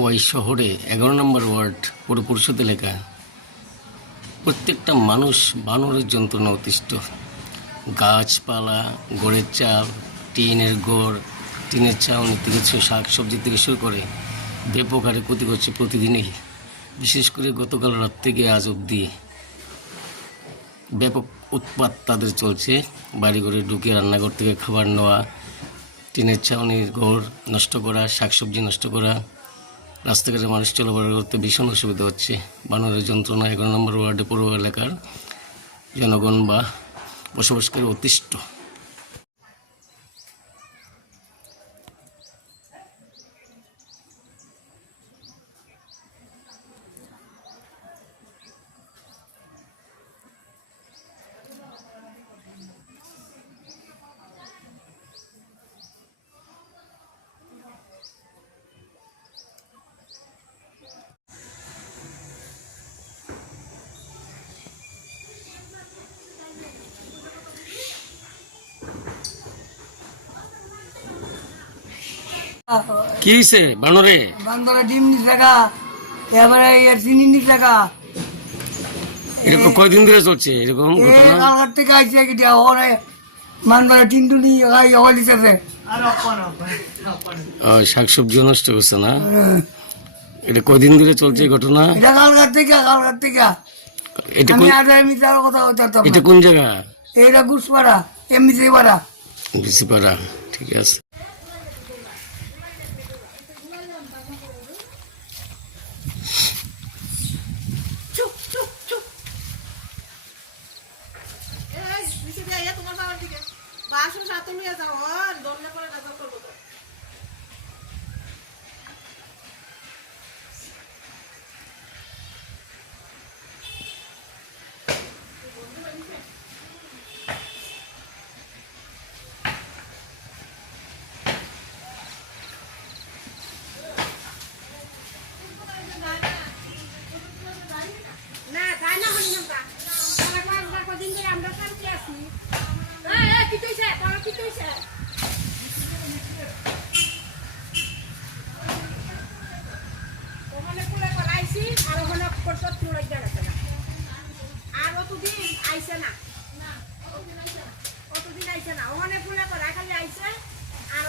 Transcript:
খোয়াই শহরে 11 নম্বর ওয়ার্ড পৌর পরিষদ এলাকা প্রত্যেকটা মানুষ বানরের যন্ত্রণা অতিষ্ঠ। গাছপালা, গড়ের চাল, টিনের গড়, টিনের চাউনি থেকে শাক সবজি থেকে শুরু করে ব্যাপক হারে ক্ষতি করছে প্রতিদিনই। বিশেষ করে গতকাল রাত থেকে আজ অবধি ব্যাপক উৎপাত তাদের চলছে। বাড়িঘরে ঢুকে রান্নাঘর থেকে খাবার নেওয়া, টিনের ছাউনির ঘর নষ্ট করা, শাকসবজি নষ্ট করা, রাস্তাঘাটে মানুষ চলাফেরা করতে ভীষণ অসুবিধা হচ্ছে। বানরের যন্ত্রণা 11 নম্বর ওয়ার্ডে পৌর এলাকার জনগণ বা বসবাসকারী অতিষ্ঠ। কি হয়েছে বানরে? বান্দরে ডিম নি টাকা, এবারে চিনি নি টাকা। এরকম কয়দিন ধরে চলছে এরকম ঘটনা? কালকার থেকে আইসে কি দিয়া ওরে মানবারে টিন্টু নি ওই দিতেছে। শাকসবজি নষ্ট করছে না? এটা কয়দিন ধরে চলছে এই ঘটনা? এটা কালকার থেকে এটা আমি কোন আজ আমি তার কথা বলতাম। এটা কোন জায়গা? এটা গুসপাড়া, এমনি পাড়া। বিসিপাড়া, ঠিক আছে। তোমার বাবার দিকে বাসন সাথে নিয়ে যাও, দৌড়লে পরে নজর করবো তো। না তাই না হলি না কদিন ধরে আমরা শান্তি আছি। কি কইছে তারা, কি কইছে? ওখানে পুরো করাইছি আর ওখানে করতে তুলে গেছে না, আর অতদিন আইছে না, অতদিন আইছে না, ওখানে পুরো করাই খালি আইছে আর